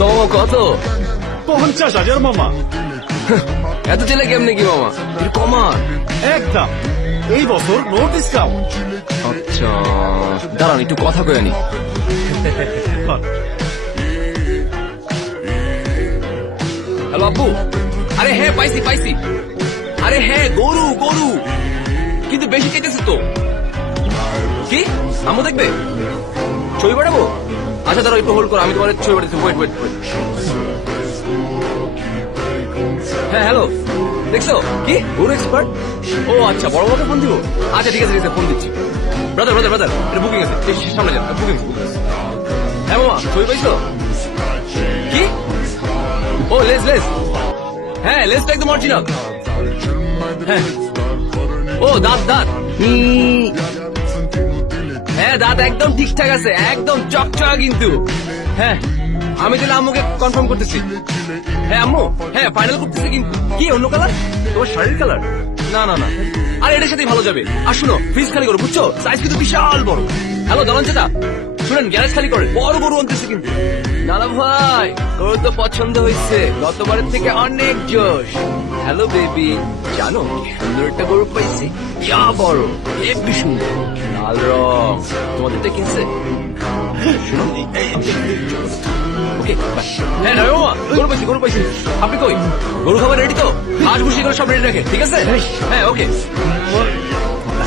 তো কত? পঞ্চাশ হাজার মামা। এত ছেলে কেমনে কি মামা? কমান। একদম। এই বছর নো ডিসকাউন্ট আচ্ছা দাঁড়ান একটু কথা কয়ে নি। হ্যালো আব্বু। আরে হ্যাঁ পাইছি পাইছি। আরে হ্যাঁ গরু গরু। কিন্তু বেশি কেটেছে তো। আম্মু দেখবে। ছবি পাঠাবো? আচ্ছা দাঁড়াও, একটু হোল্ড করো, আমি তোমার ছবি পাঠাচ্ছি। ওয়েট ওয়েট হ্যাঁ হ্যালো দেখছ? কি? গরু এক্সপার্ট ও আচ্ছা বড় বড় ফোন দিব? আচ্ছা ঠিক আছে ঠিক আছে ফোন দিচ্ছি। ব্রাদার ব্রাদার ব্রাদার এটা বুকিং আছে। সামনে যান বুকিং হ্যাঁ মামা, ছবি পাইছো? কি? ও, লেস লেস। হ্যাঁ লেস লেসটা একদম অরিজিনাল হ্যাঁ। ও, দাঁত দাঁত। হ্যাঁ দাঁত একদম ঠিকঠাক আছে, একদম চকচকা কিন্তু। হ্যাঁ আমি তাহলে আম্মুকে কনফার্ম করতেছি। হ্যাঁ আম্মু হ্যাঁ ফাইনাল করতেছি কিন্তু। কি, অন্য কালার তোমার শাড়ির কালার না না না। আর, এটার সাথেই ভালো যাবে। আর শুনো ফ্রিজ খালি করো, বুঝছ? সাইজ কিন্তু বিশাল বড়। হ্যালো দালান চেতা শুনেন গ্যারেজ খালি করে। বড় গরু আনতেছে কিন্তু। নানা ভাই, গরু তো পছন্দ হয়েছে। গতবারের থেকে অনেক জোশ। হ্যালো বেবি জানো সুন্দর একটা গরু পাইছি। ইয়া বড় সুন্দর। লাল রং। তোমাদেরটা কিনছে? ওকে হ্যাঁ নয় গরু পাইছি গরু পাইছি। আপনি কই? গরু খাবার রেডি তো? আজ বসে করে সব রেডি রাখে ঠিক আছে? হ্যাঁ ওকে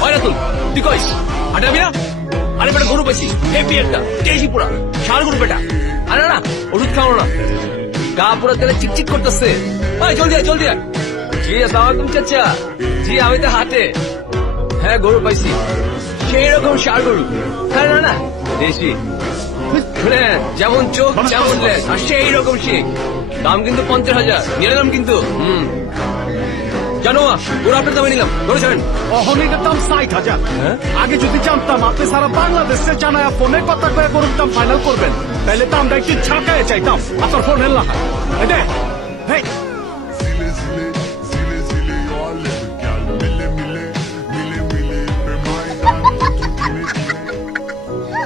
ওই রাতুল তুই আমি না আরে বেটা গরু পাইছি। হেপি একটা টেজি পুরা ষাঁড় গরু বেটা। আরে না না ওষুধ খাওয়ানো না। গা পুরো তেলে চিকচিক করতেছে। জলদি আয় জলদি আয়। জি আসসালামু আলাইকুম চাচা। জি আমি তো হাটে। হ্যাঁ গরু পাইছি। সেই রকম ষাঁড় গরু। হ্যাঁ না না দেশি। শুনেন যেমন চোখ যেমন লেজ আর সেই। রকম শিখ দাম কিন্তু পঞ্চাশ হাজার। নিয়ে নিলাম কিন্তু। হুম। জানো গরু আপনার দামে নিলাম। গরু ছাড়েন। অহনিকের দাম ষাট হাজার। হ্যাঁ? আগে যদি জানতাম আপনি সারা বাংলাদেশে জানায় ফোনে কথা কয়ে গরুর দাম ফাইনাল করবেন। তাহলে দামটা একটু ছাকায় চাইতাম। আপনার ফোন এল এটা হেই